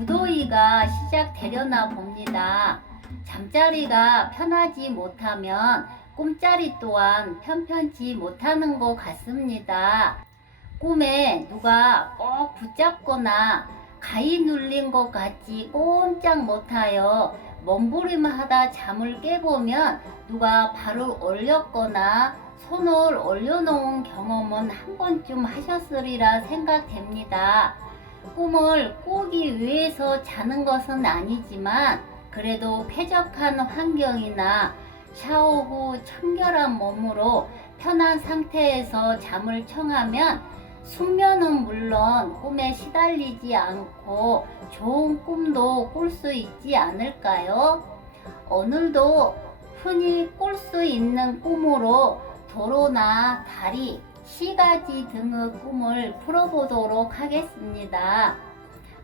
진더위가 시작되려나 봅니다. 잠자리가 편하지 못하면 꿈자리 또한 편편치 못하는 것 같습니다. 꿈에 누가 꼭 붙잡거나 가위 눌린 것 같이 꼼짝 못하여 몸부림을 하다 잠을 깨보면 누가 발을 올렸거나 손을 올려놓은 경험은 한 번쯤 하셨으리라 생각됩니다. 꿈을 꾸기 위해서 자는 것은 아니지만 그래도 쾌적한 환경이나 샤워 후 청결한 몸으로 편한 상태에서 잠을 청하면 숙면은 물론 꿈에 시달리지 않고 좋은 꿈도 꿀 수 있지 않을까요? 오늘도 흔히 꿀 수 있는 꿈으로 도로나 다리, 시가지 등의 꿈을 풀어보도록 하겠습니다.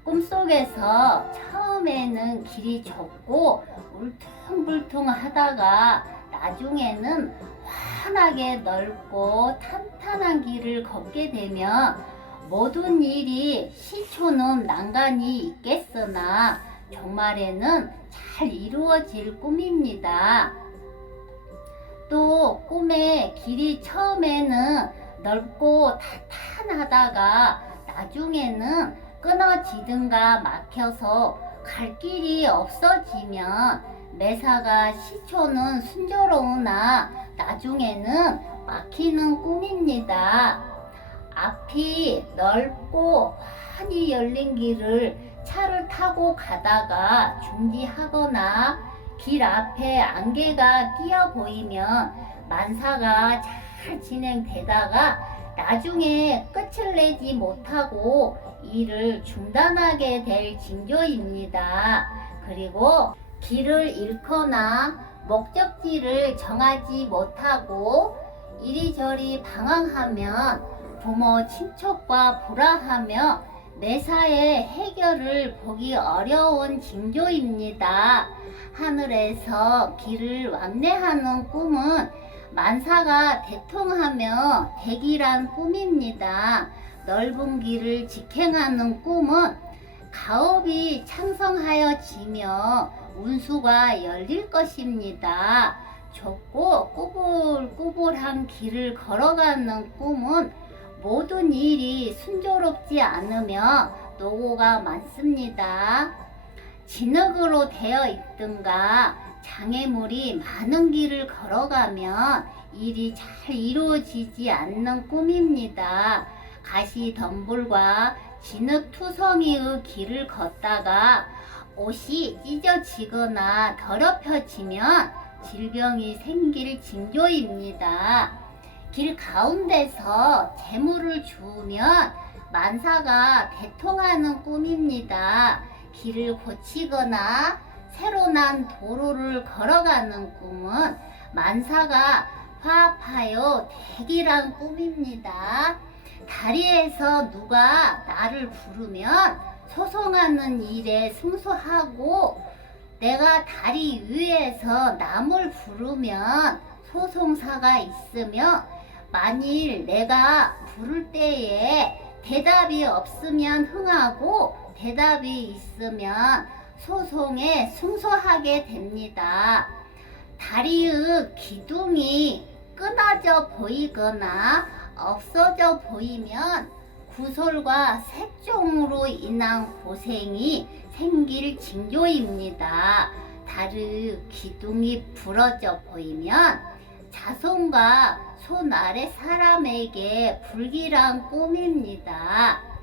꿈속에서 처음에는 길이 좁고 울퉁불퉁 하다가 나중에는 환하게 넓고 탄탄한 길을 걷게 되면 모든 일이 시초는 난간이 있겠으나 종말에는 잘 이루어질 꿈입니다. 또 꿈의 길이 처음에는 넓고 탄탄하다가 나중에는 끊어지든가 막혀서 갈 길이 없어지면 매사가 시초는 순조로우나 나중에는 막히는 꿈입니다. 앞이 넓고 환히 열린 길을 차를 타고 가다가 중지하거나 길 앞에 안개가 끼어 보이면 만사가 잘 진행되다가 나중에 끝을 내지 못하고 일을 중단하게 될 징조입니다. 그리고 길을 잃거나 목적지를 정하지 못하고 이리저리 방황하면 부모 친척과 불화하며 매사의 해결을 보기 어려운 징조입니다. 하늘에서 길을 왕래하는 꿈은 만사가 대통하며 대기란 꿈입니다. 넓은 길을 직행하는 꿈은 가업이 창성하여지며 운수가 열릴 것입니다. 좁고 꾸불꾸불한 길을 걸어가는 꿈은 모든 일이 순조롭지 않으며 노고가 많습니다. 진흙으로 되어 있든가 장애물이 많은 길을 걸어가면 일이 잘 이루어지지 않는 꿈입니다. 가시 덤불과 진흙 투성이의 길을 걷다가 옷이 찢어지거나 더럽혀지면 질병이 생길 징조입니다. 길 가운데서 재물을 주우면 만사가 대통하는 꿈입니다. 길을 고치거나 새로 난 도로를 걸어가는 꿈은 만사가 화합하여 대기란 꿈입니다. 다리에서 누가 나를 부르면 소송하는 일에 승소하고 내가 다리 위에서 남을 부르면 소송사가 있으며 만일 내가 부를 때에 대답이 없으면 흥하고 대답이 있으면 소송에 승소하게 됩니다. 다리의 기둥이 끊어져 보이거나 없어져 보이면 구설과 색종으로 인한 고생이 생길 징조입니다. 다리 기둥이 부러져 보이면 자손과 손 아래 사람에게 불길한 꿈입니다.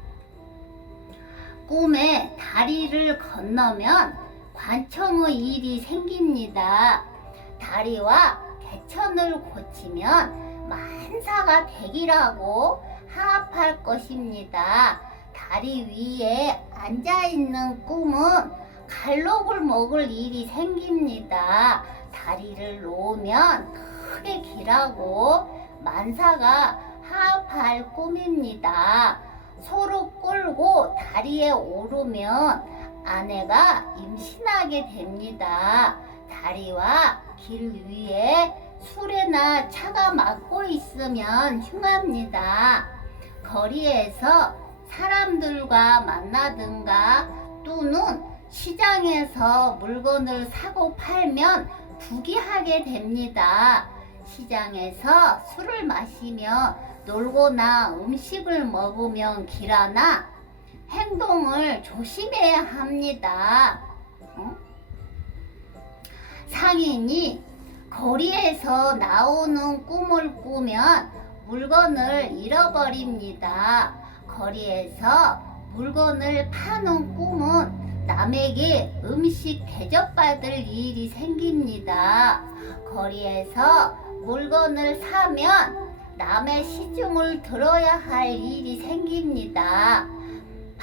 꿈에 다리를 건너면 관청의 일이 생깁니다. 다리와 개천을 고치면 만사가 되기라고 하합할 것입니다. 다리 위에 앉아 있는 꿈은 갈록을 먹을 일이 생깁니다. 다리를 놓으면 크게 길하고 만사가 하합할 꿈입니다. 소로 끌고 다리에 오르면 아내가 임신하게 됩니다. 다리와 길 위에 술에나 차가 막고 있으면 흉합니다. 거리에서 사람들과 만나든가 또는 시장에서 물건을 사고 팔면 부귀하게 됩니다. 시장에서 술을 마시며 놀거나 음식을 먹으면 길하나 행동을 조심해야 합니다. 어? 상인이 거리에서 나오는 꿈을 꾸면 물건을 잃어버립니다. 거리에서 물건을 파는 꿈은 남에게 음식 대접받을 일이 생깁니다. 거리에서 물건을 사면 남의 시중을 들어야 할 일이 생깁니다.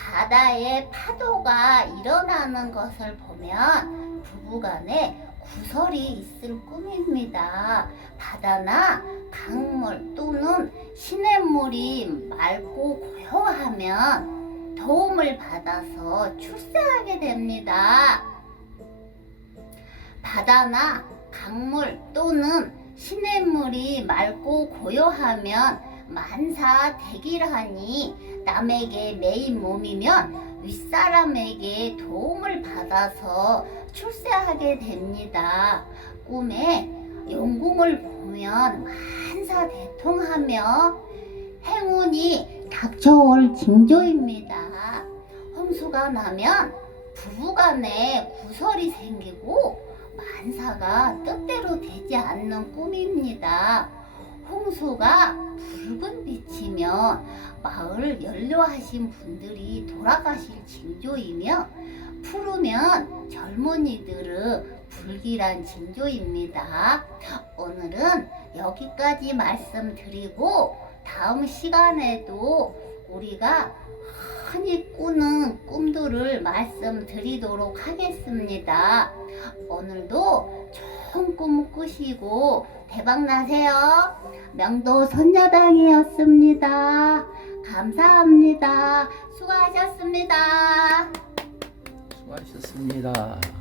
바다에 파도가 일어나는 것을 보면 부부간에 구설이 있을 꿈입니다. 바다나 강물 또는 시냇물이 맑고 고요하면 도움을 받아서 출세하게 됩니다. 바다나 강물 또는 시냇물이 맑고 고요하면 만사 대기라니 남에게 매인 몸이면 윗사람에게 도움을 받아서 출세하게 됩니다. 꿈에 영궁을 보면 만사 대통하며 행운이 닥쳐올 징조입니다. 홍수가 나면 부부간에 구설이 생기고 만사가 뜻대로 되지 않는 꿈입니다. 홍수가 붉은 빛이며 마을 연료하신 분들이 돌아가실 징조이며 푸르면 젊은이들의 불길한 징조입니다. 오늘은 여기까지 말씀드리고 다음 시간에도 우리가 흔히 꾸는 꿈들을 말씀드리도록 하겠습니다. 오늘도 좋은 꿈 꾸시고 대박 나세요. 명도 선녀당이었습니다. 감사합니다. 수고하셨습니다. 수고하셨습니다.